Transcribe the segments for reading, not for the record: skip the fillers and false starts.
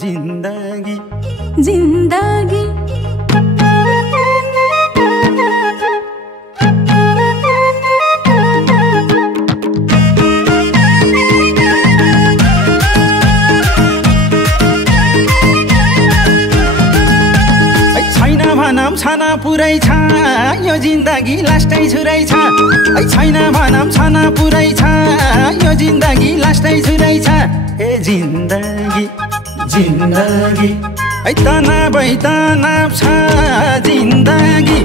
जिन्दगी जिन्दगी छैन भनम छन पुरै छ यो जिन्दगी लास्टै छुरै छ छैन भनम छन पुरै छ यो जिन्दगी लास्टै छुरै छ ए जिन्दगी जिन्दगी तनाबै तनाव छ जिन्दगी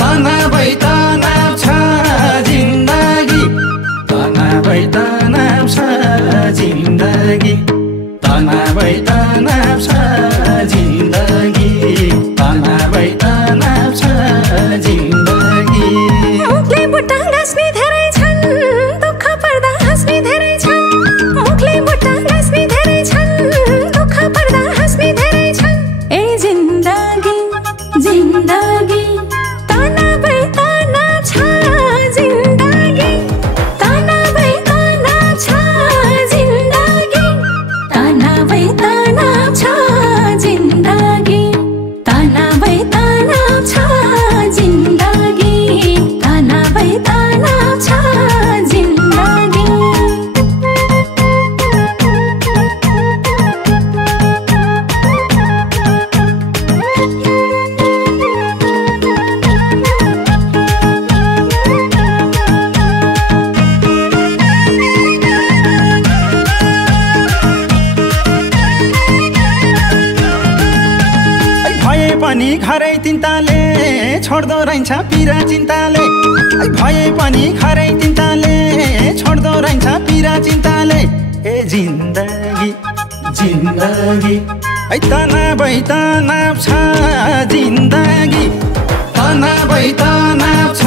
तनाबै तनाव छ जिन्दगी तनाबै तनाव छ जिन्दगी तनाबै तनाव छ जिन्दगी तनाबै तनाव छ जिन्दगी मुखले बुट्टा गाँस्ने धेरै छन् दुःख पर्दा हाँस्ने धेरै छन् मुखले बुट्टा गाँस्ने धेरै छन् दुःख पर्दा हाँस्ने धेरै छन् ए जिन्दगी जिन्दगी तनाबै तनाव छ जिन्दगी तनाबै तनाव छ जिन्दगी तनाबै तनाव छ जिन्दगी तनाबै तनाव छ जिन्दगी तनाबै तनाव छ जिन्दगी भए पनि घरै तिनताले छोड्दो रहन्छ पिरा चिन्ताले भए पनि घरै तिनताले छोड्दो रहन्छ पिरा चिन्ताले ए जिन्दगी जिन्दगी तनाबै तनाव छ जिन्दगी तनाबै तनाव छ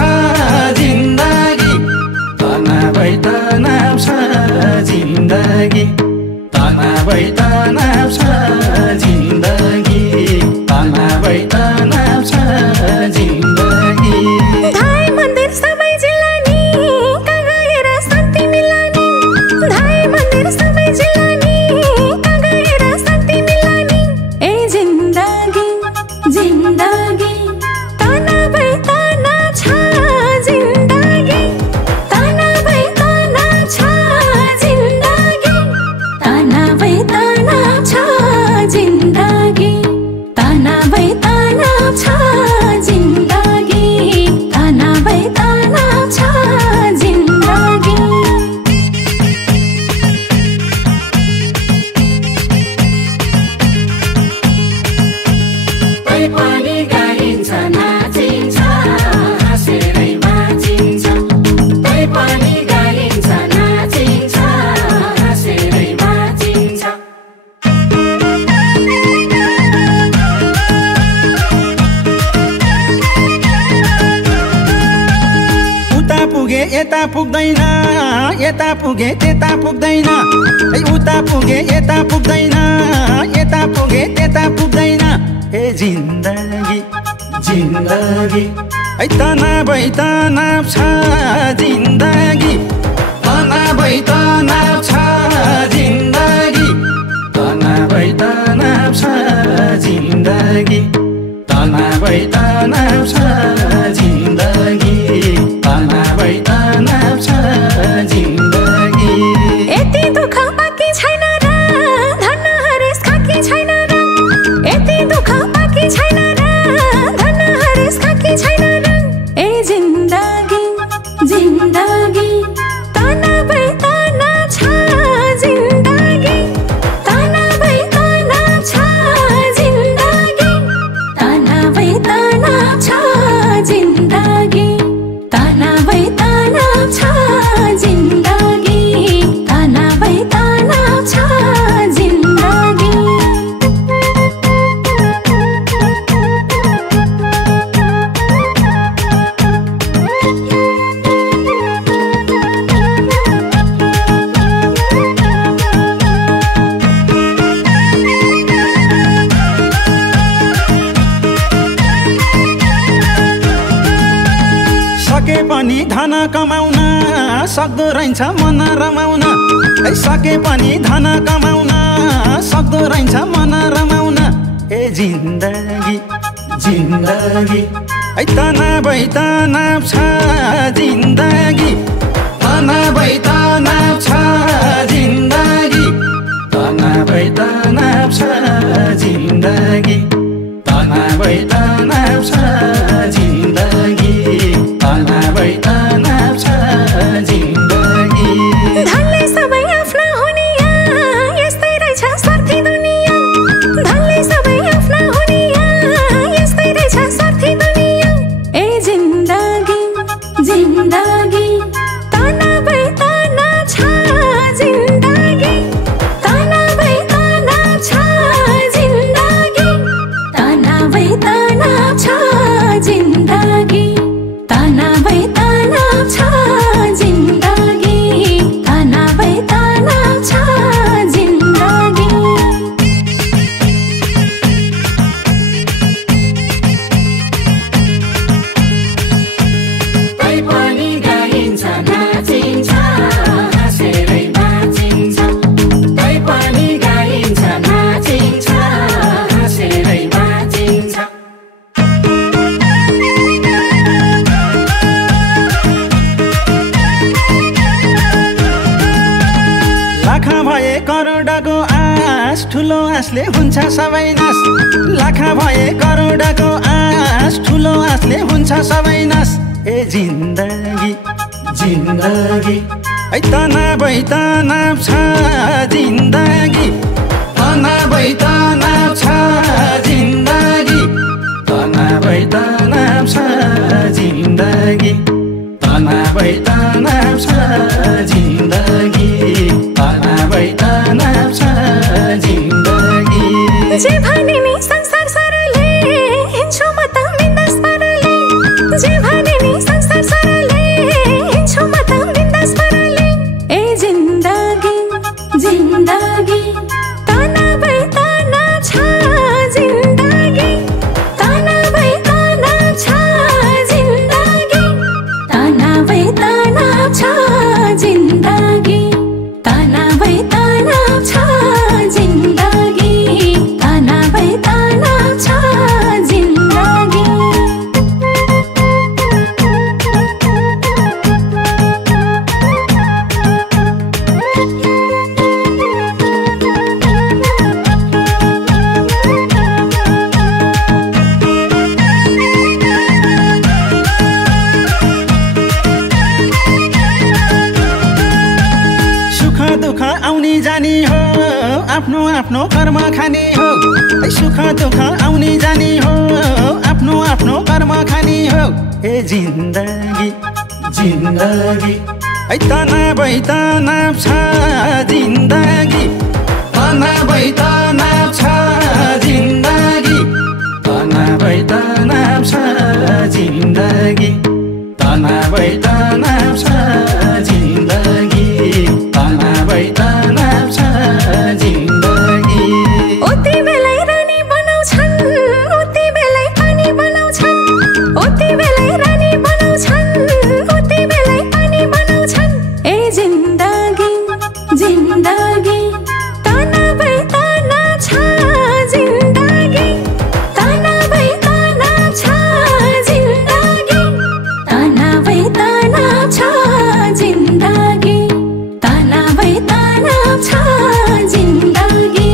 जिन्दगी तनाबै तनाव छ जिन्दगी तनाबै तनाव छ जिन्दगी तनाबै तनाव छ जिन्दगी धाई मन्दिर सबै जिल्लानी कहाँ गएर शान्ति मिलानी धाई मन्दिर सबै जिल्लानी कहाँ गएर शान्ति मिलानी ए जिन्दगी जिन्दगी तनाबै तनाव छ जिन्दगी तनाबै तनाव छ जिन्दगी तनाबै तनाव छ जिन्दगी तनाबै तनाव छ जिन्दगी तनाबै तनाव छ जिन्दगी कोही पनि गाइन्छ नाचिन्छ हाँसेरै बाँचिन्छ कोही पनि गाइन्छ नाचिन्छ हाँसेरै बाँचिन्छ उता पुगे यता पुग्दैन यता पुगे त्यता पुग्दैन उता पुगे यता पुग्दैन यता पुगे त्यता पुग्दैन ए जिन्दगी जिन्दगी तनाबै तनाव छ जिन्दगी तनाबै तनाव छ जिन्दगी तनाबै तनाव छ जिन्दगी तनाबै तनाव छ जिन्दगी तनाबै तनाव छ जिन्दगी यति दुःख बाँकी छैन र धन हरेस खाकी छैन र यति दुःख बाँकी छैन र धन हरेस खाकी छैन र ए जिन्दगी जिन्दगी तनाबै तनाव छ जिन्दगी तनाबै तनाव छ जिन्दगी तनाबै तनाव छ जिन्दगी तनाबै तनाव छ जिन्दगी तनाबै तनाव छ जिन्दगी सके पनि धन कमाउन सक्दो रहन्छ मन रमाउन सके पनि धन कमाउन सक्दो रहन्छ मन जिन्दगी जिन्दगी ऐ तनाबै तनाव छ जिन्दगी तनाबै तनाव छ जिन्दगी तनाबै तनाव छ जिन्दगी तनाबै तनाव छ जिन्दगी तनाबै तनाव छ जिन्दगी धनले सबै आफ्ना हुने यस्तै रहेछ स्वार्थी दुनिया धनले सबै आफ्ना हुने यस्तै रहेछ स्वार्थी दुनिया ए जिन्दगी जिन्दगी तनाबै तनाव छ जिन्दगी तनाबै तनाव छ जिन्दगी तनाबै तनाव छ जिन्दगी तनाबै तनाव छ जिन्दगी तनाबै तनाव छ जिन्दगी तै पनि गाइन्छ नाचिन्छ हाँसेरै बाँचिन्छ तै पनि गाइन्छ नाचिन्छ हाँसेरै बाँचिन्छ लाखा भए करोडको आश ठुलो आशले हुन्छ सबै नाश लाखा भए करोडको आश ठुलो आशले हुन्छ सबै नाश ए जिन्दगी जिन्दगी ऐ तनाबै तनाव छ जिन्दगी तनाबै तनाव छ जिन्दगी तनाबै तनाव छ जिन्दगी तनाबै तनाव छ जिन्दगी तनाबै तनाव छ जिन्दगी जे भने नि संसार सरले हिँड्छु म त बिन्दास पाराले जे भने नि संसार सरले हिँड्छु म त बिन्दास पाराले ए जिन्दगी जिन्दगी तनाबै तनाव छ जिन्दगी तनाबै तनाव छ जिन्दगी तनाबै तनाव छ जिन्दगी तनाबै तनाव छ जिन्दगी तनाबै तनाव छ जिन्दगी सुख दुःख आउने जाने हो आफ्नो आफ्नो कर्म खाने हो ऐ सुख दुःख आउने जाने हो आफ्नो आफ्नो कर्म खाने हो ए जिन्दगी जिन्दगी ऐ तनाबै तनाव छ जिन्दगी तनाबै तनाव छ जिन्दगी तनाबै तनाव छ जिन्दगी तनाबै तनाव छ जिन्दगी तनाबै तनाव छ जिन्दगी उति बेलै रानी बनाउँछन् उति बेलै पानी बनाउँछन् उति बेलै रानी बनाउँछन् उति बेलै पानी बनाउँछन् ए जिन्दगी जिन्दगी तनाबै तनाव छ जिन्दगी तनाबै तनाव छ जिन्दगी तनाबै तनाव छ जिन्दगी तनाबै तनाव छ जिन्दगी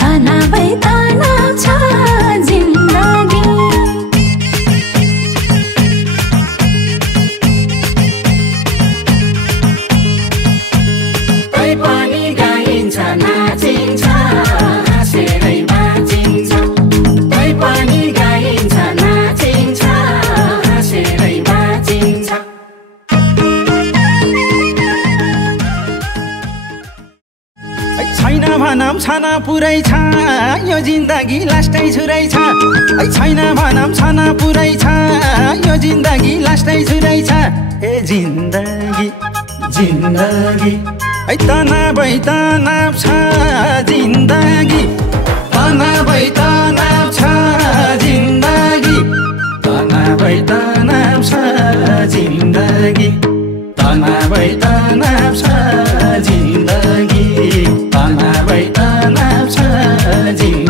तनाबै तनाव छ जिन्दगी तै पनि गाइन्छ नाचिन्छ हाँसेरै बाँचिन्छ तै पनि गाइन्छ नाचिन्छ हाँसेरै बाँचिन्छ ऐ छैन भनम छन पुरै छ यो जिन्दगी लास्टै छुरै छ ऐ छैन भनम छन पुरै छ यो जिन्दगी लास्टै छुरै छ ए जिन्दगी जिन्दगी ऐ तनाबै तनाव छ जिन्दगी तनाबै तनाव छ जिन्दगी तनाबै तनाव छ जिन्दगी तनाबै तनाव छ जिन्दगी तनाबै तनाव छ जिन्दगी